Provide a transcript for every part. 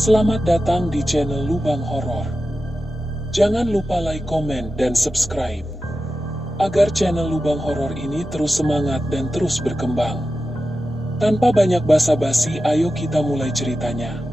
Selamat datang di channel Lubang Horor. Jangan lupa like, komen, dan subscribe agar channel Lubang Horor ini terus semangat dan terus berkembang. Tanpa banyak basa-basi, ayo kita mulai ceritanya.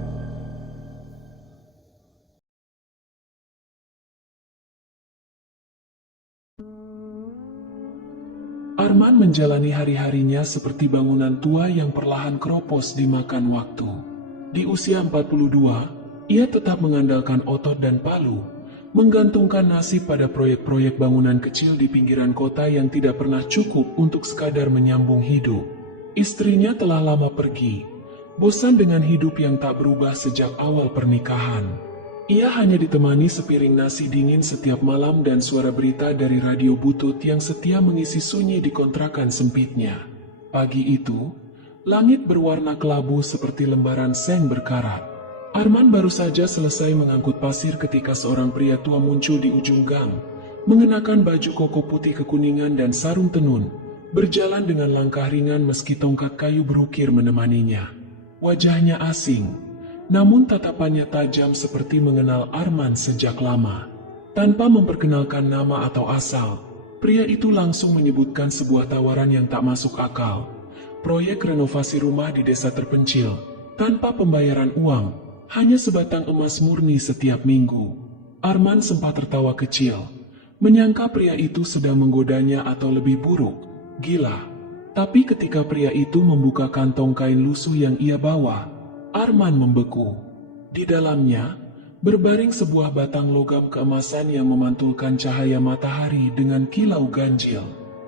Arman menjalani hari-harinya seperti bangunan tua yang perlahan keropos dimakan waktu. Di usia 42, ia tetap mengandalkan otot dan palu, menggantungkan nasib pada proyek-proyek bangunan kecil di pinggiran kota yang tidak pernah cukup untuk sekadar menyambung hidup. Istrinya telah lama pergi, bosan dengan hidup yang tak berubah sejak awal pernikahan. Ia hanya ditemani sepiring nasi dingin setiap malam dan suara berita dari radio butut yang setia mengisi sunyi di kontrakan sempitnya. Pagi itu, langit berwarna kelabu seperti lembaran seng berkarat. Arman baru saja selesai mengangkut pasir ketika seorang pria tua muncul di ujung gang, mengenakan baju koko putih kekuningan dan sarung tenun, berjalan dengan langkah ringan meski tongkat kayu berukir menemaninya. Wajahnya asing, namun tatapannya tajam seperti mengenal Arman sejak lama. Tanpa memperkenalkan nama atau asal, pria itu langsung menyebutkan sebuah tawaran yang tak masuk akal. Proyek renovasi rumah di desa terpencil, tanpa pembayaran uang, hanya sebatang emas murni setiap minggu. Arman sempat tertawa kecil, menyangka pria itu sedang menggodanya atau lebih buruk, gila. Tapi ketika pria itu membuka kantong kain lusuh yang ia bawa, Arman membeku. Di dalamnya, berbaring sebuah batang logam keemasan yang memantulkan cahaya matahari dengan kilau ganjil.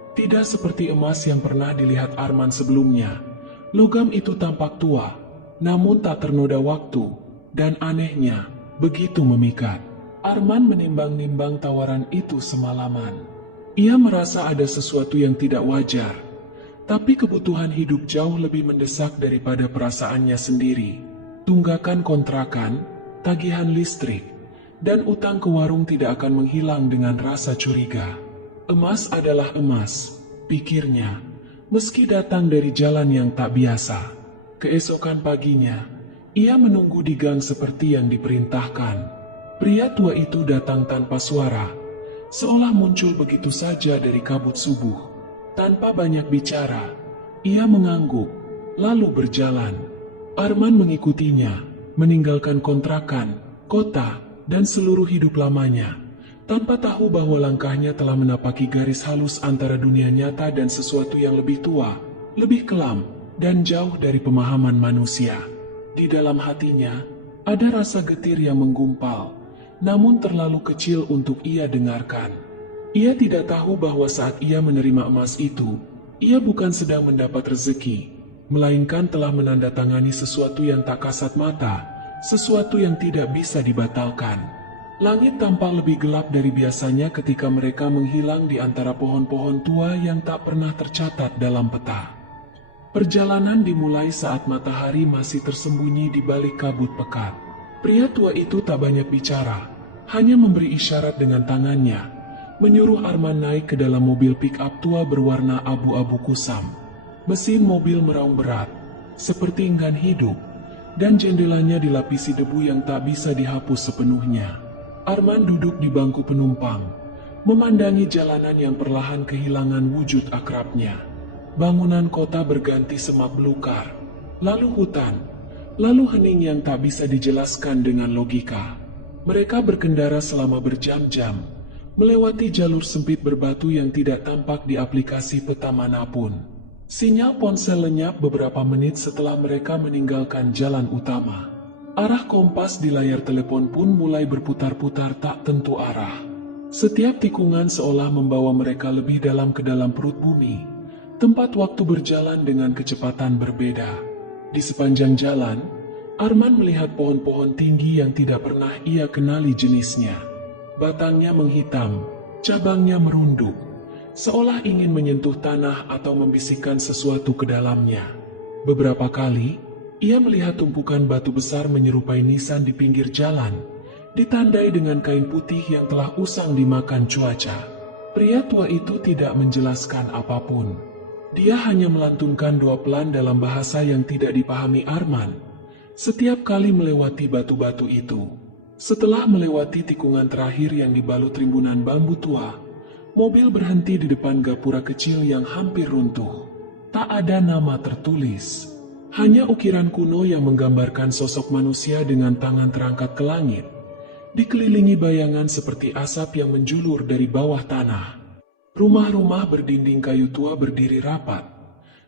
Tidak seperti emas yang pernah dilihat Arman sebelumnya. Logam itu tampak tua, namun tak ternoda waktu, dan anehnya, begitu memikat. Arman menimbang-nimbang tawaran itu semalaman. Ia merasa ada sesuatu yang tidak wajar, tapi kebutuhan hidup jauh lebih mendesak daripada perasaannya sendiri. Tunggakan kontrakan, tagihan listrik, dan utang ke warung tidak akan menghilang dengan rasa curiga. Emas adalah emas, pikirnya, meski datang dari jalan yang tak biasa. Keesokan paginya, ia menunggu di gang seperti yang diperintahkan. Pria tua itu datang tanpa suara, seolah muncul begitu saja dari kabut subuh. Tanpa banyak bicara, ia mengangguk, lalu berjalan. Arman mengikutinya, meninggalkan kontrakan, kota, dan seluruh hidup lamanya, tanpa tahu bahwa langkahnya telah menapaki garis halus antara dunia nyata dan sesuatu yang lebih tua, lebih kelam, dan jauh dari pemahaman manusia. Di dalam hatinya, ada rasa getir yang menggumpal, namun terlalu kecil untuk ia dengarkan. Ia tidak tahu bahwa saat ia menerima emas itu, ia bukan sedang mendapat rezeki, melainkan telah menandatangani sesuatu yang tak kasat mata, sesuatu yang tidak bisa dibatalkan. Langit tampak lebih gelap dari biasanya ketika mereka menghilang di antara pohon-pohon tua yang tak pernah tercatat dalam peta. Perjalanan dimulai saat matahari masih tersembunyi di balik kabut pekat. Pria tua itu tak banyak bicara, hanya memberi isyarat dengan tangannya, menyuruh Arman naik ke dalam mobil pick-up tua berwarna abu-abu kusam. Mesin mobil meraung berat, seperti enggan hidup, dan jendelanya dilapisi debu yang tak bisa dihapus sepenuhnya. Arman duduk di bangku penumpang, memandangi jalanan yang perlahan kehilangan wujud akrabnya. Bangunan kota berganti semak belukar, lalu hutan, lalu hening yang tak bisa dijelaskan dengan logika. Mereka berkendara selama berjam-jam, melewati jalur sempit berbatu yang tidak tampak di aplikasi peta manapun. Sinyal ponsel lenyap beberapa menit setelah mereka meninggalkan jalan utama. Arah kompas di layar telepon pun mulai berputar-putar tak tentu arah. Setiap tikungan seolah membawa mereka lebih dalam ke dalam perut bumi. Tempat waktu berjalan dengan kecepatan berbeda. Di sepanjang jalan, Arman melihat pohon-pohon tinggi yang tidak pernah ia kenali jenisnya. Batangnya menghitam, cabangnya merunduk, seolah ingin menyentuh tanah atau membisikkan sesuatu ke dalamnya. Beberapa kali, ia melihat tumpukan batu besar menyerupai nisan di pinggir jalan, ditandai dengan kain putih yang telah usang dimakan cuaca. Pria tua itu tidak menjelaskan apapun. Dia hanya melantunkan doa pelan dalam bahasa yang tidak dipahami Arman, Setiap kali melewati batu-batu itu, setelah melewati tikungan terakhir yang dibalut rimbunan bambu tua, mobil berhenti di depan gapura kecil yang hampir runtuh. Tak ada nama tertulis, hanya ukiran kuno yang menggambarkan sosok manusia dengan tangan terangkat ke langit, dikelilingi bayangan seperti asap yang menjulur dari bawah tanah. Rumah-rumah berdinding kayu tua berdiri rapat,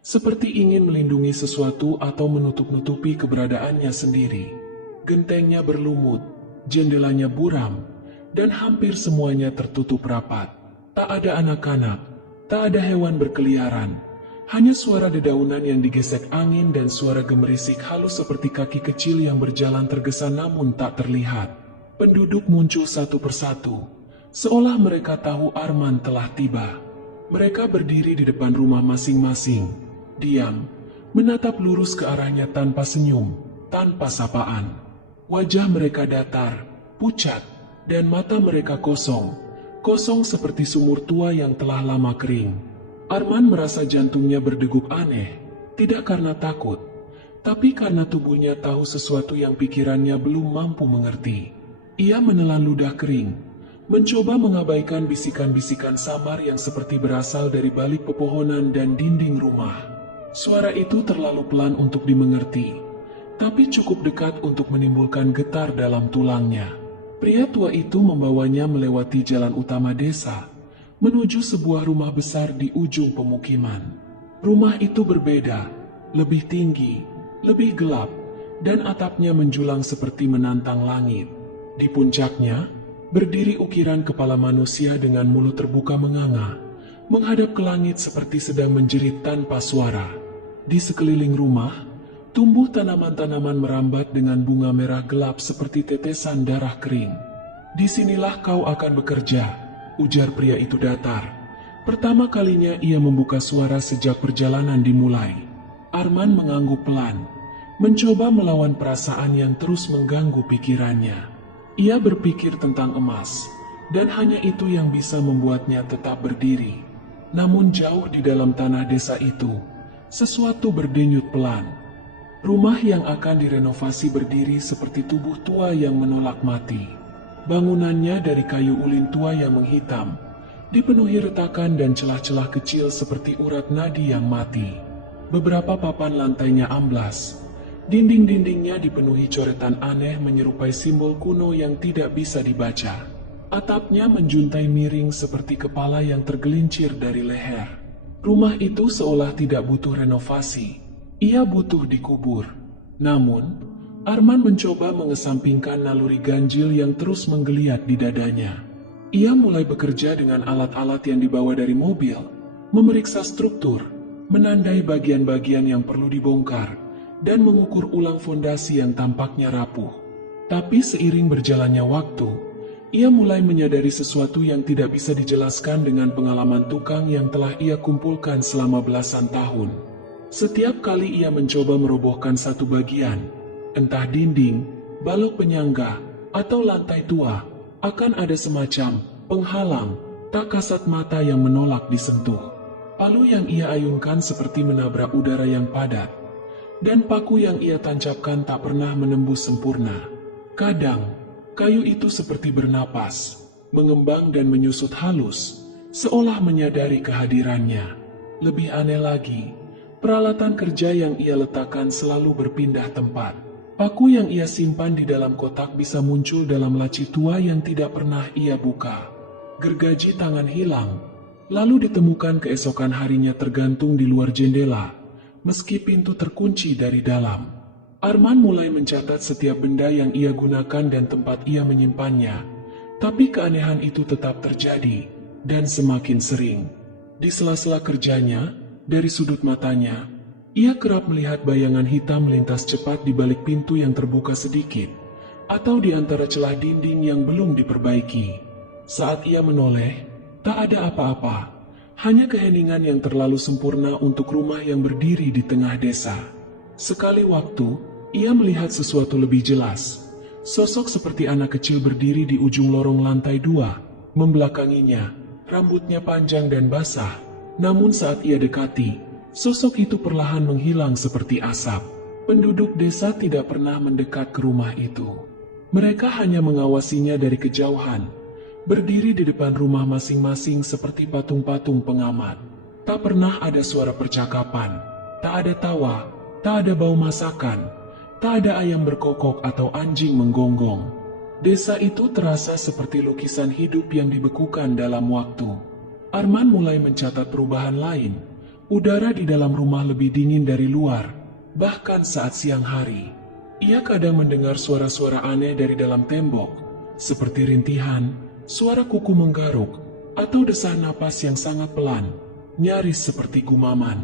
seperti ingin melindungi sesuatu atau menutup-nutupi keberadaannya sendiri. Gentengnya berlumut, jendelanya buram, dan hampir semuanya tertutup rapat. Tak ada anak-anak, tak ada hewan berkeliaran, hanya suara dedaunan yang digesek angin dan suara gemerisik halus seperti kaki kecil yang berjalan tergesa namun tak terlihat. Penduduk muncul satu persatu, seolah mereka tahu Arman telah tiba. Mereka berdiri di depan rumah masing-masing, diam, menatap lurus ke arahnya tanpa senyum, tanpa sapaan. Wajah mereka datar, pucat, dan mata mereka kosong seperti sumur tua yang telah lama kering. Arman merasa jantungnya berdeguk aneh, tidak karena takut, tapi karena tubuhnya tahu sesuatu yang pikirannya belum mampu mengerti. Ia menelan ludah kering, mencoba mengabaikan bisikan-bisikan samar yang seperti berasal dari balik pepohonan dan dinding rumah. Suara itu terlalu pelan untuk dimengerti, tapi cukup dekat untuk menimbulkan getar dalam tulangnya. Pria tua itu membawanya melewati jalan utama desa, menuju sebuah rumah besar di ujung pemukiman. Rumah itu berbeda, lebih tinggi, lebih gelap, dan atapnya menjulang seperti menantang langit. Di puncaknya, berdiri ukiran kepala manusia dengan mulut terbuka menganga, menghadap ke langit seperti sedang menjerit tanpa suara. Di sekeliling rumah, tumbuh tanaman-tanaman merambat dengan bunga merah gelap seperti tetesan darah kering. "Disinilah kau akan bekerja," ujar pria itu datar. Pertama kalinya ia membuka suara sejak perjalanan dimulai. Arman mengangguk pelan, mencoba melawan perasaan yang terus mengganggu pikirannya. Ia berpikir tentang emas, dan hanya itu yang bisa membuatnya tetap berdiri. Namun jauh di dalam tanah desa itu, sesuatu berdenyut pelan. Rumah yang akan direnovasi berdiri seperti tubuh tua yang menolak mati. Bangunannya dari kayu ulin tua yang menghitam, dipenuhi retakan dan celah-celah kecil seperti urat nadi yang mati. Beberapa papan lantainya amblas. Dinding-dindingnya dipenuhi coretan aneh menyerupai simbol kuno yang tidak bisa dibaca. Atapnya menjuntai miring seperti kepala yang tergelincir dari leher. Rumah itu seolah tidak butuh renovasi. Ia butuh dikubur. Namun, Arman mencoba mengesampingkan naluri ganjil yang terus menggeliat di dadanya. Ia mulai bekerja dengan alat-alat yang dibawa dari mobil, memeriksa struktur, menandai bagian-bagian yang perlu dibongkar, dan mengukur ulang fondasi yang tampaknya rapuh. Tapi seiring berjalannya waktu, ia mulai menyadari sesuatu yang tidak bisa dijelaskan dengan pengalaman tukang yang telah ia kumpulkan selama belasan tahun. Setiap kali ia mencoba merobohkan satu bagian, entah dinding, balok penyangga, atau lantai tua, akan ada semacam penghalang, tak kasat mata yang menolak disentuh. Palu yang ia ayunkan seperti menabrak udara yang padat, dan paku yang ia tancapkan tak pernah menembus sempurna. Kadang, kayu itu seperti bernapas, mengembang dan menyusut halus, seolah menyadari kehadirannya. Lebih aneh lagi, peralatan kerja yang ia letakkan selalu berpindah tempat. Paku yang ia simpan di dalam kotak bisa muncul dalam laci tua yang tidak pernah ia buka. Gergaji tangan hilang, lalu ditemukan keesokan harinya tergantung di luar jendela, meski pintu terkunci dari dalam. Arman mulai mencatat setiap benda yang ia gunakan dan tempat ia menyimpannya. Tapi keanehan itu tetap terjadi, dan semakin sering. Di sela-sela kerjanya, dari sudut matanya, ia kerap melihat bayangan hitam melintas cepat di balik pintu yang terbuka sedikit, atau di antara celah dinding yang belum diperbaiki. Saat ia menoleh, tak ada apa-apa. Hanya keheningan yang terlalu sempurna untuk rumah yang berdiri di tengah desa. Sekali waktu, ia melihat sesuatu lebih jelas. Sosok seperti anak kecil berdiri di ujung lorong lantai 2, membelakanginya. Rambutnya panjang dan basah, namun saat ia dekati, sosok itu perlahan menghilang seperti asap. Penduduk desa tidak pernah mendekat ke rumah itu. Mereka hanya mengawasinya dari kejauhan, berdiri di depan rumah masing-masing seperti patung-patung pengamat. Tak pernah ada suara percakapan, tak ada tawa, tak ada bau masakan, tak ada ayam berkokok atau anjing menggonggong. Desa itu terasa seperti lukisan hidup yang dibekukan dalam waktu. Arman mulai mencatat perubahan lain. Udara di dalam rumah lebih dingin dari luar. Bahkan saat siang hari, ia kadang mendengar suara-suara aneh dari dalam tembok, seperti rintihan, suara kuku menggaruk, atau desah napas yang sangat pelan, nyaris seperti gumaman.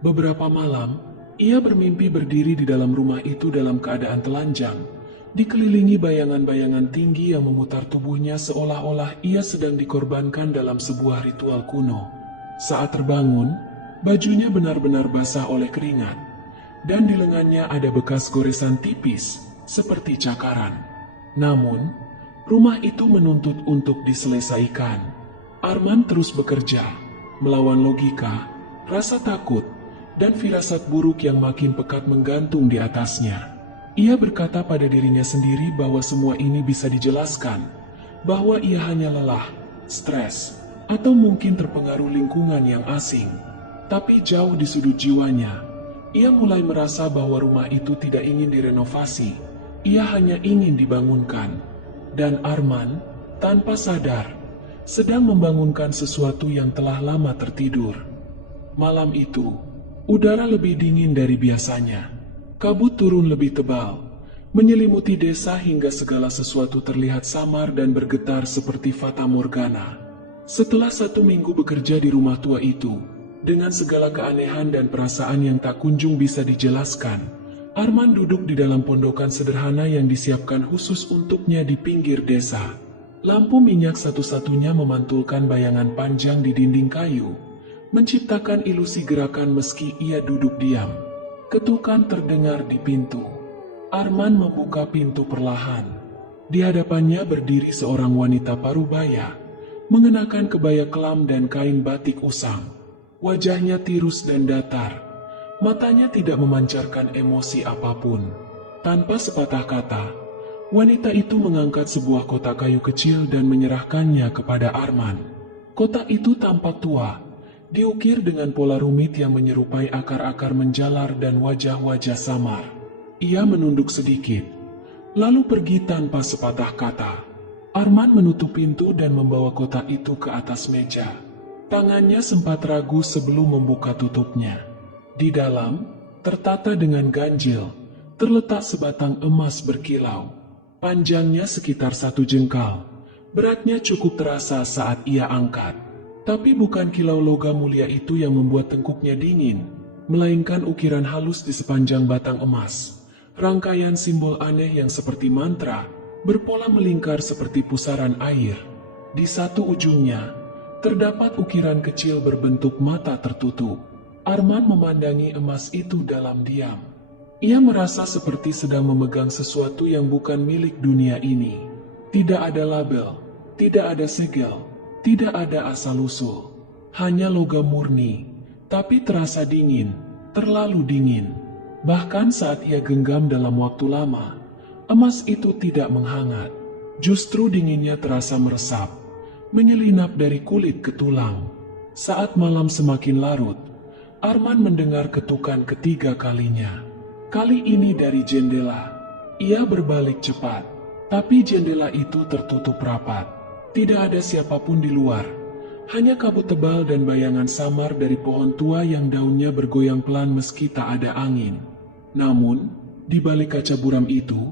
Beberapa malam, ia bermimpi berdiri di dalam rumah itu dalam keadaan telanjang, dikelilingi bayangan-bayangan tinggi yang memutar tubuhnya seolah-olah ia sedang dikorbankan dalam sebuah ritual kuno. Saat terbangun, bajunya benar-benar basah oleh keringat, dan di lengannya ada bekas goresan tipis, seperti cakaran. Namun, rumah itu menuntut untuk diselesaikan. Arman terus bekerja, melawan logika, rasa takut, dan firasat buruk yang makin pekat menggantung di atasnya. Ia berkata pada dirinya sendiri bahwa semua ini bisa dijelaskan, bahwa ia hanya lelah, stres, atau mungkin terpengaruh lingkungan yang asing. Tapi jauh di sudut jiwanya, ia mulai merasa bahwa rumah itu tidak ingin direnovasi, ia hanya ingin dibangunkan. Dan Arman, tanpa sadar, sedang membangunkan sesuatu yang telah lama tertidur. Malam itu, udara lebih dingin dari biasanya. Kabut turun lebih tebal, menyelimuti desa hingga segala sesuatu terlihat samar dan bergetar seperti fata morgana. Setelah 1 minggu bekerja di rumah tua itu, dengan segala keanehan dan perasaan yang tak kunjung bisa dijelaskan, Arman duduk di dalam pondokan sederhana yang disiapkan khusus untuknya di pinggir desa. Lampu minyak satu-satunya memantulkan bayangan panjang di dinding kayu, menciptakan ilusi gerakan meski ia duduk diam. Ketukan terdengar di pintu. Arman membuka pintu perlahan. Di hadapannya berdiri seorang wanita parubaya, mengenakan kebaya kelam dan kain batik usang. Wajahnya tirus dan datar, matanya tidak memancarkan emosi apapun. Tanpa sepatah kata, wanita itu mengangkat sebuah kotak kayu kecil dan menyerahkannya kepada Arman. Kotak itu tampak tua, diukir dengan pola rumit yang menyerupai akar-akar menjalar dan wajah-wajah samar. Ia menunduk sedikit, lalu pergi tanpa sepatah kata. Arman menutup pintu dan membawa kotak itu ke atas meja. Tangannya sempat ragu sebelum membuka tutupnya. Di dalam, tertata dengan ganjil, terletak sebatang emas berkilau. Panjangnya sekitar 1 jengkal. Beratnya cukup terasa saat ia angkat. Tapi bukan kilau logam mulia itu yang membuat tengkuknya dingin, melainkan ukiran halus di sepanjang batang emas. Rangkaian simbol aneh yang seperti mantra, berpola melingkar seperti pusaran air. Di satu ujungnya, terdapat ukiran kecil berbentuk mata tertutup. Arman memandangi emas itu dalam diam. Ia merasa seperti sedang memegang sesuatu yang bukan milik dunia ini. Tidak ada label, tidak ada segel, tidak ada asal-usul. Hanya logam murni, tapi terasa dingin, terlalu dingin. Bahkan saat ia genggam dalam waktu lama, emas itu tidak menghangat. Justru dinginnya terasa meresap, menyelinap dari kulit ke tulang. Saat malam semakin larut, Arman mendengar ketukan ketiga kalinya. Kali ini dari jendela. Ia berbalik cepat, tapi jendela itu tertutup rapat. Tidak ada siapapun di luar, hanya kabut tebal dan bayangan samar dari pohon tua yang daunnya bergoyang pelan meski tak ada angin. Namun, di balik kaca buram itu,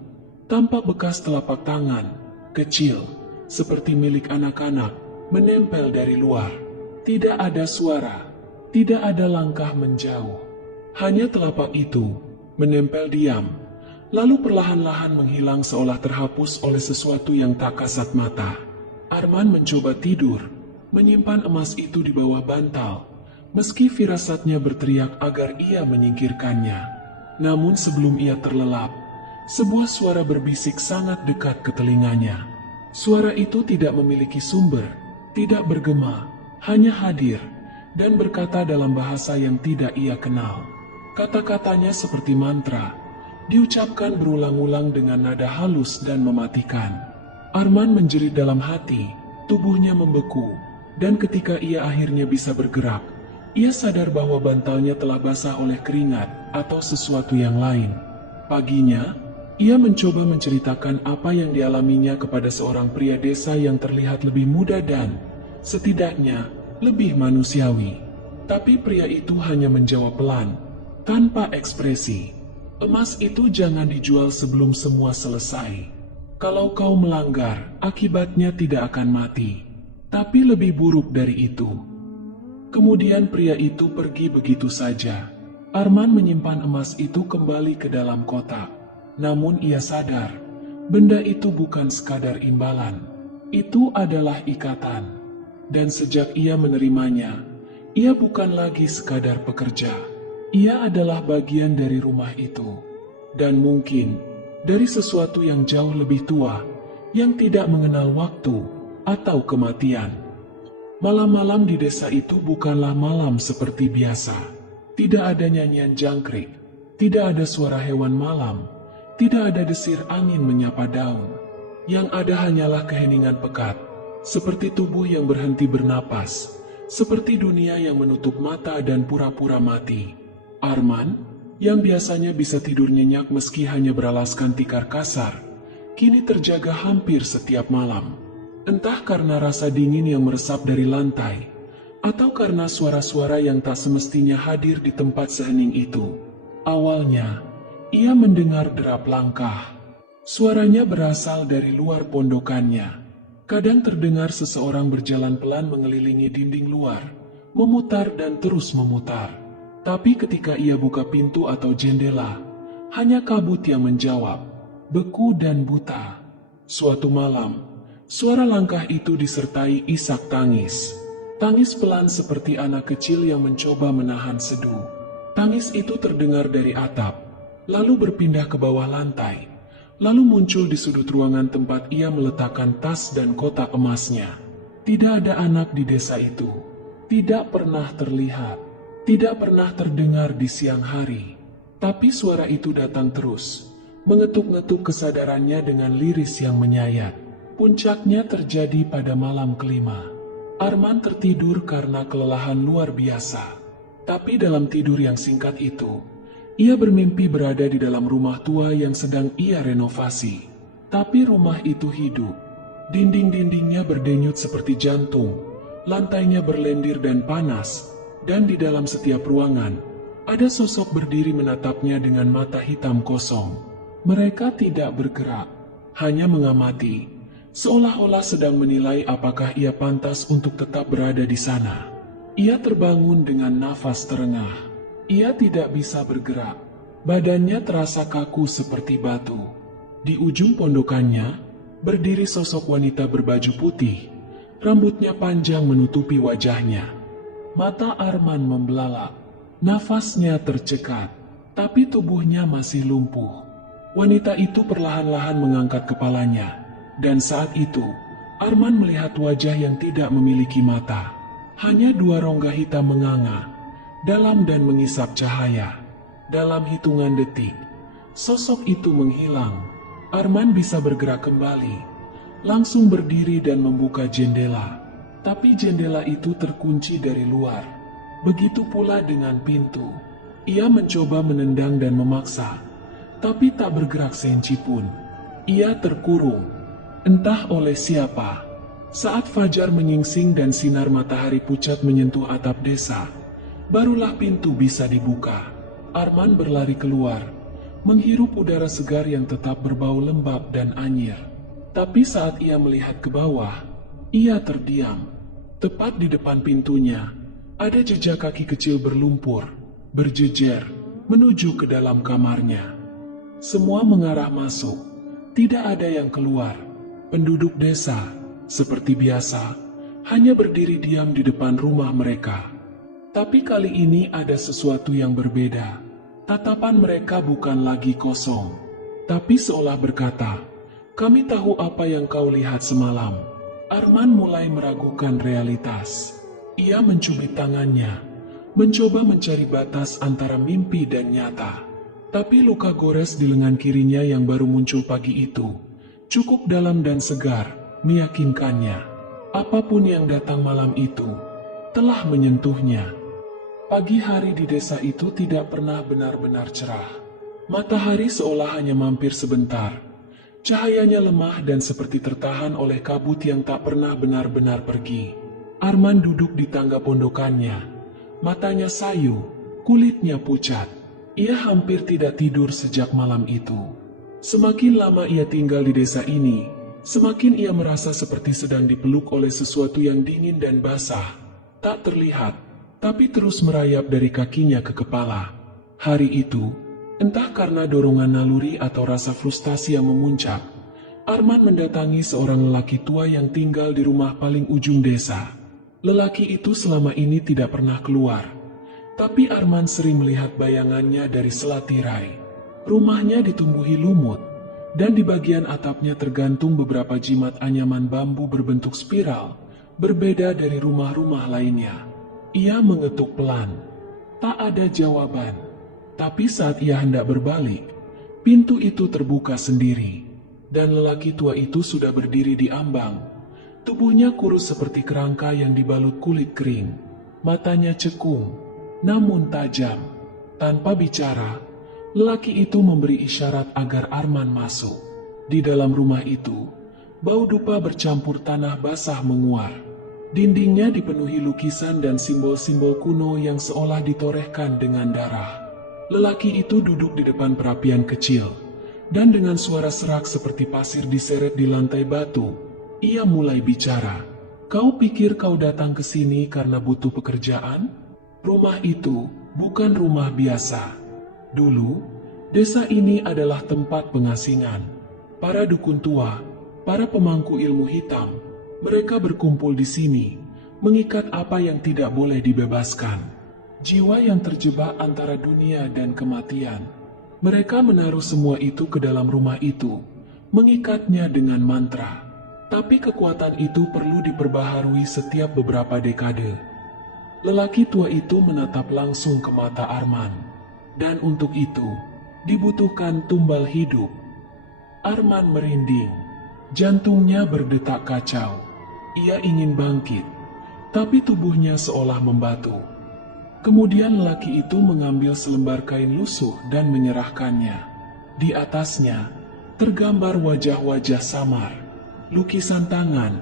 tampak bekas telapak tangan, kecil, seperti milik anak-anak, menempel dari luar. Tidak ada suara, tidak ada langkah menjauh. Hanya telapak itu, menempel diam, lalu perlahan-lahan menghilang seolah terhapus oleh sesuatu yang tak kasat mata. Arman mencoba tidur, menyimpan emas itu di bawah bantal, meski firasatnya berteriak agar ia menyingkirkannya. Namun sebelum ia terlelap, sebuah suara berbisik sangat dekat ke telinganya. Suara itu tidak memiliki sumber, tidak bergema, hanya hadir, dan berkata dalam bahasa yang tidak ia kenal. Kata-katanya seperti mantra, diucapkan berulang-ulang dengan nada halus dan mematikan. Arman menjerit dalam hati, tubuhnya membeku, dan ketika ia akhirnya bisa bergerak, ia sadar bahwa bantalnya telah basah oleh keringat atau sesuatu yang lain. Paginya, ia mencoba menceritakan apa yang dialaminya kepada seorang pria desa yang terlihat lebih muda dan, setidaknya, lebih manusiawi. Tapi pria itu hanya menjawab pelan, tanpa ekspresi. Emas itu jangan dijual sebelum semua selesai. Kalau kau melanggar, akibatnya tidak akan mati. Tapi lebih buruk dari itu. Kemudian pria itu pergi begitu saja. Arman menyimpan emas itu kembali ke dalam kotak. Namun ia sadar, benda itu bukan sekadar imbalan. Itu adalah ikatan. Dan sejak ia menerimanya, ia bukan lagi sekadar pekerja. Ia adalah bagian dari rumah itu. Dan mungkin dari sesuatu yang jauh lebih tua, yang tidak mengenal waktu atau kematian. Malam-malam di desa itu bukanlah malam seperti biasa. Tidak ada nyanyian jangkrik, tidak ada suara hewan malam, tidak ada desir angin menyapa daun. Yang ada hanyalah keheningan pekat, seperti tubuh yang berhenti bernapas, seperti dunia yang menutup mata dan pura-pura mati. Arman, yang biasanya bisa tidur nyenyak meski hanya beralaskan tikar kasar, kini terjaga hampir setiap malam. Entah karena rasa dingin yang meresap dari lantai, atau karena suara-suara yang tak semestinya hadir di tempat sehening itu. Awalnya, ia mendengar derap langkah. Suaranya berasal dari luar pondokannya. Kadang terdengar seseorang berjalan pelan mengelilingi dinding luar, memutar dan terus memutar. Tapi ketika ia buka pintu atau jendela, hanya kabut yang menjawab, beku dan buta. Suatu malam, suara langkah itu disertai isak tangis. Tangis pelan seperti anak kecil yang mencoba menahan seduh. Tangis itu terdengar dari atap, lalu berpindah ke bawah lantai, lalu muncul di sudut ruangan tempat ia meletakkan tas dan kotak emasnya. Tidak ada anak di desa itu. Tidak pernah terlihat. Tidak pernah terdengar di siang hari. Tapi suara itu datang terus, mengetuk-ngetuk kesadarannya dengan liris yang menyayat. Puncaknya terjadi pada malam kelima. Arman tertidur karena kelelahan luar biasa. Tapi dalam tidur yang singkat itu, ia bermimpi berada di dalam rumah tua yang sedang ia renovasi. Tapi rumah itu hidup. Dinding-dindingnya berdenyut seperti jantung, lantainya berlendir dan panas, dan di dalam setiap ruangan, ada sosok berdiri menatapnya dengan mata hitam kosong. Mereka tidak bergerak, hanya mengamati, seolah-olah sedang menilai apakah ia pantas untuk tetap berada di sana. Ia terbangun dengan nafas terengah. Ia tidak bisa bergerak. Badannya terasa kaku seperti batu. Di ujung pondokannya, berdiri sosok wanita berbaju putih. Rambutnya panjang menutupi wajahnya. Mata Arman membelalak, nafasnya tercekat, tapi tubuhnya masih lumpuh. Wanita itu perlahan-lahan mengangkat kepalanya, dan saat itu, Arman melihat wajah yang tidak memiliki mata. Hanya dua rongga hitam menganga, dalam dan mengisap cahaya. Dalam hitungan detik, sosok itu menghilang. Arman bisa bergerak kembali, langsung berdiri dan membuka jendela. Tapi jendela itu terkunci dari luar. Begitu pula dengan pintu. Ia mencoba menendang dan memaksa, tapi tak bergerak senci pun. Ia terkurung, entah oleh siapa. Saat fajar menyingsing dan sinar matahari pucat menyentuh atap desa, barulah pintu bisa dibuka. Arman berlari keluar, menghirup udara segar yang tetap berbau lembab dan anyir. Tapi saat ia melihat ke bawah, ia terdiam. Tepat di depan pintunya, ada jejak kaki kecil berlumpur, berjejer, menuju ke dalam kamarnya. Semua mengarah masuk, tidak ada yang keluar. Penduduk desa, seperti biasa, hanya berdiri diam di depan rumah mereka. Tapi kali ini ada sesuatu yang berbeda. Tatapan mereka bukan lagi kosong, tapi seolah berkata, "Kami tahu apa yang kau lihat semalam." Arman mulai meragukan realitas. Ia mencubit tangannya, mencoba mencari batas antara mimpi dan nyata. Tapi luka gores di lengan kirinya yang baru muncul pagi itu, cukup dalam dan segar, meyakinkannya. Apapun yang datang malam itu, telah menyentuhnya. Pagi hari di desa itu tidak pernah benar-benar cerah. Matahari seolah hanya mampir sebentar. Cahayanya lemah dan seperti tertahan oleh kabut yang tak pernah benar-benar pergi. Arman duduk di tangga pondokannya. Matanya sayu, kulitnya pucat. Ia hampir tidak tidur sejak malam itu. Semakin lama ia tinggal di desa ini, semakin ia merasa seperti sedang dipeluk oleh sesuatu yang dingin dan basah. Tak terlihat, tapi terus merayap dari kakinya ke kepala. Hari itu, entah karena dorongan naluri atau rasa frustasi yang memuncak, Arman mendatangi seorang lelaki tua yang tinggal di rumah paling ujung desa. Lelaki itu selama ini tidak pernah keluar. Tapi Arman sering melihat bayangannya dari sela tirai. Rumahnya ditumbuhi lumut, dan di bagian atapnya tergantung beberapa jimat anyaman bambu berbentuk spiral, berbeda dari rumah-rumah lainnya. Ia mengetuk pelan. Tak ada jawaban. Tapi saat ia hendak berbalik, pintu itu terbuka sendiri, dan lelaki tua itu sudah berdiri di ambang. Tubuhnya kurus seperti kerangka yang dibalut kulit kering. Matanya cekung, namun tajam. Tanpa bicara, lelaki itu memberi isyarat agar Arman masuk. Di dalam rumah itu, bau dupa bercampur tanah basah menguar. Dindingnya dipenuhi lukisan dan simbol-simbol kuno yang seolah ditorehkan dengan darah. Lelaki itu duduk di depan perapian kecil, dan dengan suara serak seperti pasir diseret di lantai batu, ia mulai bicara. "Kau pikir kau datang ke sini karena butuh pekerjaan? Rumah itu bukan rumah biasa. Dulu, desa ini adalah tempat pengasingan. Para dukun tua, para pemangku ilmu hitam, mereka berkumpul di sini, mengikat apa yang tidak boleh dibebaskan. Jiwa yang terjebak antara dunia dan kematian. Mereka menaruh semua itu ke dalam rumah itu, mengikatnya dengan mantra. Tapi kekuatan itu perlu diperbaharui setiap beberapa dekade." Lelaki tua itu menatap langsung ke mata Arman. Dan untuk itu, dibutuhkan tumbal hidup. Arman merinding. Jantungnya berdetak kacau. Ia ingin bangkit, tapi tubuhnya seolah membatu. Kemudian lelaki itu mengambil selembar kain lusuh dan menyerahkannya. Di atasnya, tergambar wajah-wajah samar. Lukisan tangan,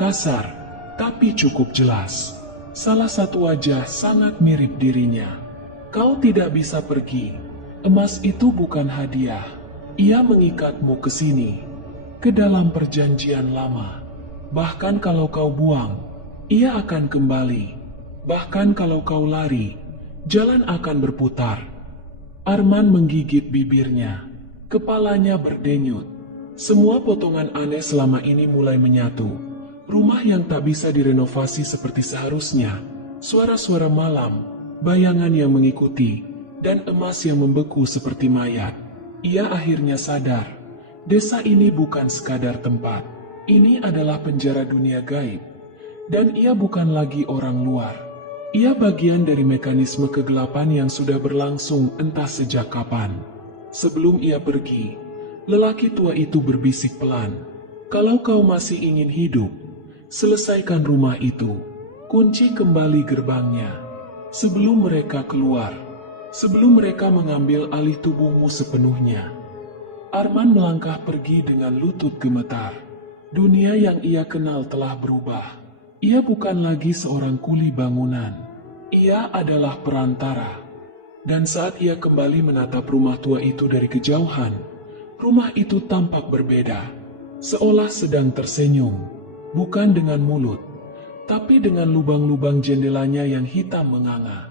kasar, tapi cukup jelas. Salah satu wajah sangat mirip dirinya. "Kau tidak bisa pergi. Emas itu bukan hadiah. Ia mengikatmu ke sini, ke dalam perjanjian lama. Bahkan kalau kau buang, ia akan kembali. Bahkan kalau kau lari, jalan akan berputar." Arman menggigit bibirnya. Kepalanya berdenyut. Semua potongan aneh selama ini mulai menyatu. Rumah yang tak bisa direnovasi seperti seharusnya, suara-suara malam, bayangan yang mengikuti, dan emas yang membeku seperti mayat. Ia akhirnya sadar, desa ini bukan sekadar tempat. Ini adalah penjara dunia gaib. Dan ia bukan lagi orang luar. Ia bagian dari mekanisme kegelapan yang sudah berlangsung entah sejak kapan. Sebelum ia pergi, lelaki tua itu berbisik pelan, "Kalau kau masih ingin hidup, selesaikan rumah itu, kunci kembali gerbangnya. Sebelum mereka keluar, sebelum mereka mengambil alih tubuhmu sepenuhnya." Arman melangkah pergi dengan lutut gemetar. Dunia yang ia kenal telah berubah. Ia bukan lagi seorang kuli bangunan. Ia adalah perantara. Dan saat ia kembali menatap rumah tua itu dari kejauhan, rumah itu tampak berbeda, seolah sedang tersenyum. Bukan dengan mulut, tapi dengan lubang-lubang jendelanya yang hitam menganga.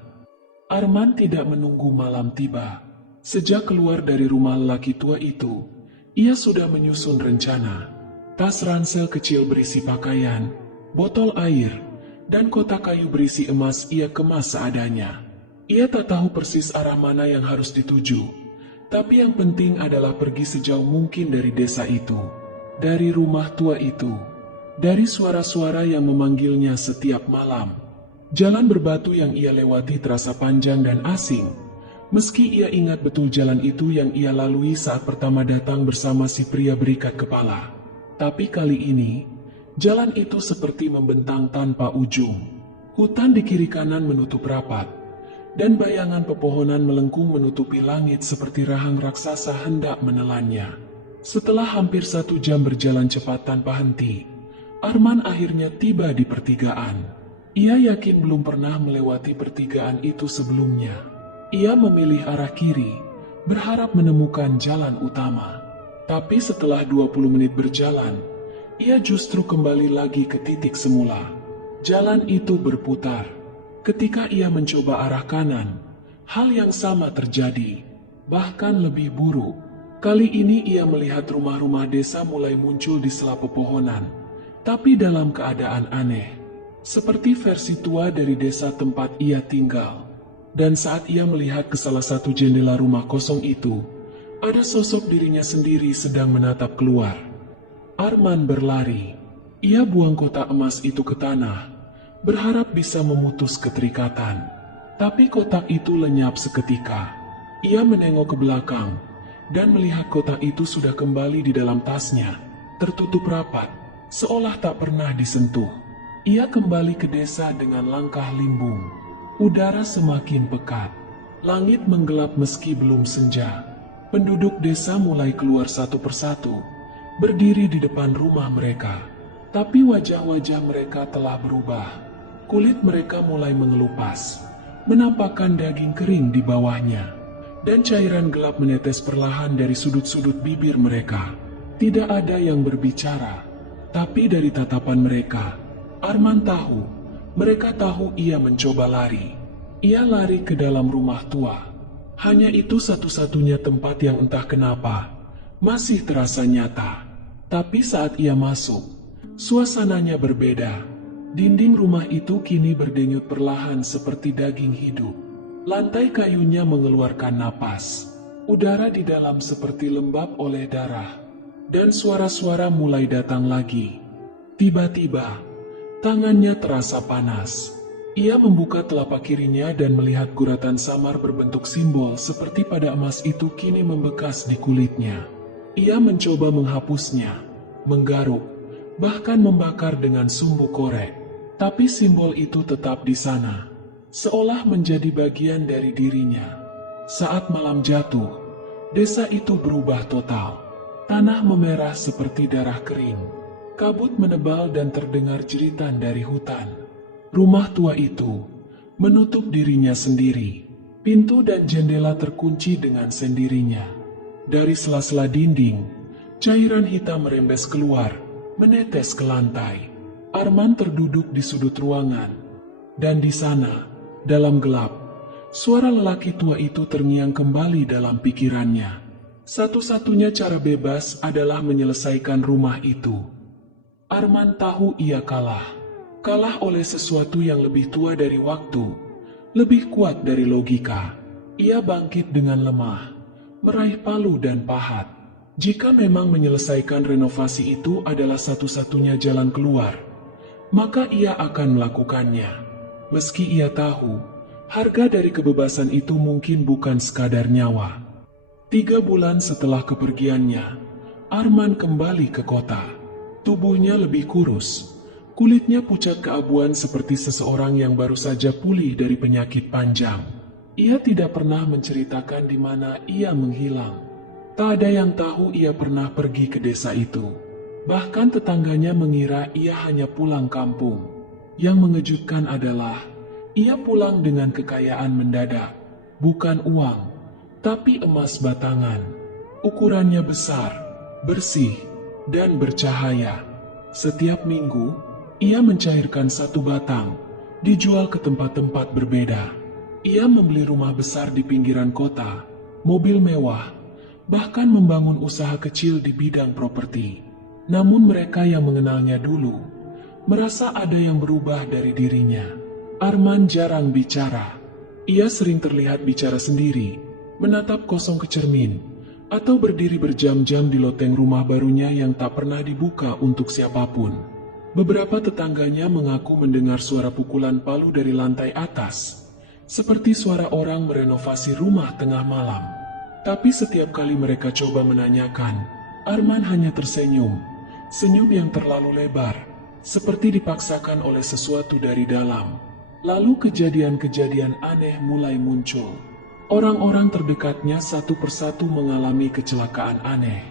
Arman tidak menunggu malam tiba. Sejak keluar dari rumah lelaki tua itu, ia sudah menyusun rencana. Tas ransel kecil berisi pakaian, botol air, dan kotak kayu berisi emas ia kemas seadanya. Ia tak tahu persis arah mana yang harus dituju, tapi yang penting adalah pergi sejauh mungkin dari desa itu, dari rumah tua itu. Dari suara-suara yang memanggilnya setiap malam. Jalan berbatu yang ia lewati terasa panjang dan asing. Meski ia ingat betul jalan itu yang ia lalui saat pertama datang bersama si pria berikat kepala. Tapi kali ini, jalan itu seperti membentang tanpa ujung. Hutan di kiri kanan menutup rapat, dan bayangan pepohonan melengkung menutupi langit seperti rahang raksasa hendak menelannya. Setelah hampir 1 jam berjalan cepat tanpa henti, Arman akhirnya tiba di pertigaan. Ia yakin belum pernah melewati pertigaan itu sebelumnya. Ia memilih arah kiri, berharap menemukan jalan utama. Tapi setelah 20 menit berjalan, ia justru kembali lagi ke titik semula. Jalan itu berputar. Ketika ia mencoba arah kanan, hal yang sama terjadi, bahkan lebih buruk. Kali ini ia melihat rumah-rumah desa mulai muncul di sela pepohonan, tapi dalam keadaan aneh, seperti versi tua dari desa tempat ia tinggal. Dan saat ia melihat ke salah satu jendela rumah kosong itu, ada sosok dirinya sendiri sedang menatap keluar. Arman berlari. Ia buang kotak emas itu ke tanah, berharap bisa memutus keterikatan. Tapi kotak itu lenyap seketika. Ia menengok ke belakang, dan melihat kotak itu sudah kembali di dalam tasnya, tertutup rapat, seolah tak pernah disentuh. Ia kembali ke desa dengan langkah limbung. Udara semakin pekat. Langit menggelap meski belum senja. Penduduk desa mulai keluar satu persatu, berdiri di depan rumah mereka. Tapi wajah-wajah mereka telah berubah. Kulit mereka mulai mengelupas, menampakkan daging kering di bawahnya. Dan cairan gelap menetes perlahan dari sudut-sudut bibir mereka. Tidak ada yang berbicara, tapi dari tatapan mereka, Arman tahu. Mereka tahu ia mencoba lari. Ia lari ke dalam rumah tua. Hanya itu satu-satunya tempat yang entah kenapa masih terasa nyata. Tapi saat ia masuk, suasananya berbeda. Dinding rumah itu kini berdenyut perlahan seperti daging hidup. Lantai kayunya mengeluarkan napas. Udara di dalam seperti lembab oleh darah. Dan suara-suara mulai datang lagi. Tiba-tiba, tangannya terasa panas. Ia membuka telapak kirinya dan melihat guratan samar berbentuk simbol seperti pada emas itu kini membekas di kulitnya. Ia mencoba menghapusnya, menggaruk, bahkan membakar dengan sumbu korek. Tapi simbol itu tetap di sana, seolah menjadi bagian dari dirinya. Saat malam jatuh, desa itu berubah total. Tanah memerah seperti darah kering. Kabut menebal dan terdengar jeritan dari hutan. Rumah tua itu menutup dirinya sendiri. Pintu dan jendela terkunci dengan sendirinya. Dari sela-sela dinding, cairan hitam merembes keluar, menetes ke lantai. Arman terduduk di sudut ruangan. Dan di sana, dalam gelap, suara lelaki tua itu terngiang kembali dalam pikirannya. Satu-satunya cara bebas adalah menyelesaikan rumah itu. Arman tahu ia kalah. Kalah oleh sesuatu yang lebih tua dari waktu, lebih kuat dari logika. Ia bangkit dengan lemah, meraih palu dan pahat. Jika memang menyelesaikan renovasi itu adalah satu-satunya jalan keluar, maka ia akan melakukannya. Meski ia tahu, harga dari kebebasan itu mungkin bukan sekadar nyawa. 3 bulan setelah kepergiannya, Arman kembali ke kota. Tubuhnya lebih kurus, kulitnya pucat keabuan seperti seseorang yang baru saja pulih dari penyakit panjang. Ia tidak pernah menceritakan di mana ia menghilang. Tak ada yang tahu ia pernah pergi ke desa itu. Bahkan tetangganya mengira ia hanya pulang kampung. Yang mengejutkan adalah, ia pulang dengan kekayaan mendadak. Bukan uang, tapi emas batangan. Ukurannya besar, bersih, dan bercahaya. Setiap minggu, ia mencairkan 1 batang, dijual ke tempat-tempat berbeda. Ia membeli rumah besar di pinggiran kota, mobil mewah, bahkan membangun usaha kecil di bidang properti. Namun mereka yang mengenalnya dulu, merasa ada yang berubah dari dirinya. Arman jarang bicara. Ia sering terlihat bicara sendiri, menatap kosong ke cermin, atau berdiri berjam-jam di loteng rumah barunya yang tak pernah dibuka untuk siapapun. Beberapa tetangganya mengaku mendengar suara pukulan palu dari lantai atas. seperti suara orang merenovasi rumah tengah malam. Tapi setiap kali mereka coba menanyakan, Arman hanya tersenyum, senyum yang terlalu lebar, seperti dipaksakan oleh sesuatu dari dalam. Lalu kejadian-kejadian aneh mulai muncul. Orang-orang terdekatnya satu persatu mengalami kecelakaan aneh.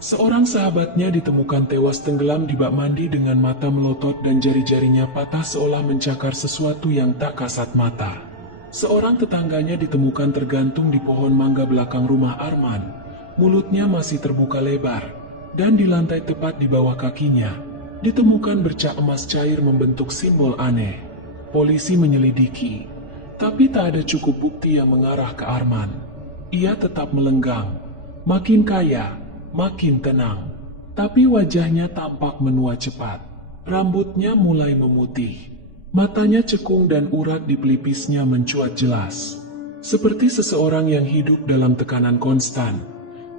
Seorang sahabatnya ditemukan tewas tenggelam di bak mandi dengan mata melotot dan jari-jarinya patah seolah mencakar sesuatu yang tak kasat mata. Seorang tetangganya ditemukan tergantung di pohon mangga belakang rumah Arman. Mulutnya masih terbuka lebar, dan di lantai tepat di bawah kakinya, ditemukan bercak emas cair membentuk simbol aneh. Polisi menyelidiki, tapi tak ada cukup bukti yang mengarah ke Arman. Ia tetap melenggang, makin kaya, makin tenang. Tapi wajahnya tampak menua cepat. Rambutnya mulai memutih. Matanya cekung dan urat di pelipisnya mencuat jelas. Seperti seseorang yang hidup dalam tekanan konstan,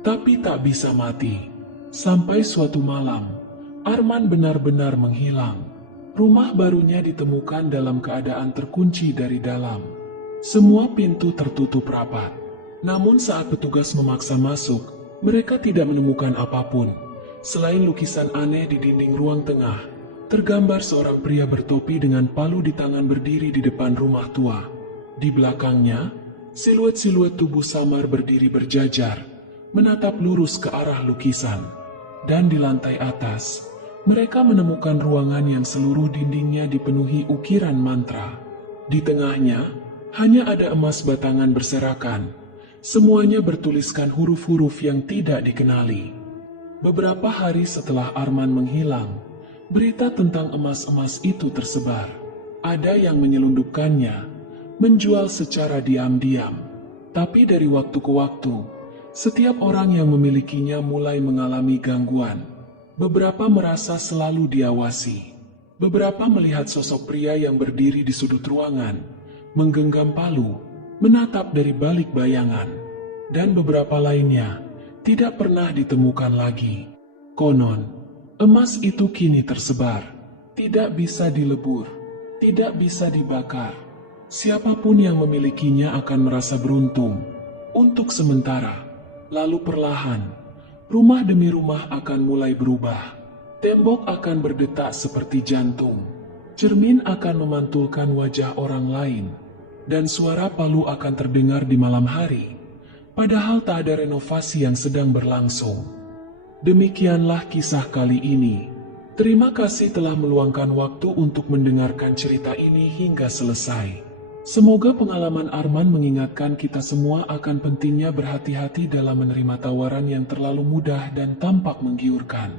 tapi tak bisa mati. Sampai suatu malam, Arman benar-benar menghilang. Rumah barunya ditemukan dalam keadaan terkunci dari dalam. Semua pintu tertutup rapat. Namun saat petugas memaksa masuk, mereka tidak menemukan apapun. Selain lukisan aneh di dinding ruang tengah, tergambar seorang pria bertopi dengan palu di tangan berdiri di depan rumah tua. Di belakangnya, siluet-siluet tubuh samar berdiri berjajar, menatap lurus ke arah lukisan. Dan di lantai atas, mereka menemukan ruangan yang seluruh dindingnya dipenuhi ukiran mantra. Di tengahnya, hanya ada emas batangan berserakan. Semuanya bertuliskan huruf-huruf yang tidak dikenali. Beberapa hari setelah Arman menghilang, berita tentang emas-emas itu tersebar. Ada yang menyelundupkannya, menjual secara diam-diam. Tapi dari waktu ke waktu, setiap orang yang memilikinya mulai mengalami gangguan. Beberapa merasa selalu diawasi. Beberapa melihat sosok pria yang berdiri di sudut ruangan, menggenggam palu, menatap dari balik bayangan. Dan beberapa lainnya tidak pernah ditemukan lagi. Konon, emas itu kini tersebar, tidak bisa dilebur, tidak bisa dibakar. Siapapun yang memilikinya akan merasa beruntung. Untuk sementara, lalu perlahan, rumah demi rumah akan mulai berubah. Tembok akan berdetak seperti jantung. Cermin akan memantulkan wajah orang lain. Dan suara palu akan terdengar di malam hari. Padahal tak ada renovasi yang sedang berlangsung. Demikianlah kisah kali ini. Terima kasih telah meluangkan waktu untuk mendengarkan cerita ini hingga selesai. Semoga pengalaman Arman mengingatkan kita semua akan pentingnya berhati-hati dalam menerima tawaran yang terlalu mudah dan tampak menggiurkan.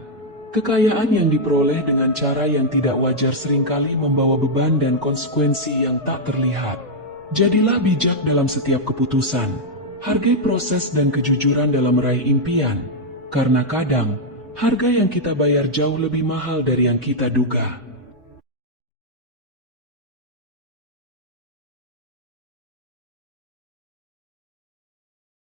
Kekayaan yang diperoleh dengan cara yang tidak wajar seringkali membawa beban dan konsekuensi yang tak terlihat. Jadilah bijak dalam setiap keputusan. Hargai proses dan kejujuran dalam meraih impian. Karena kadang, harga yang kita bayar jauh lebih mahal dari yang kita duga.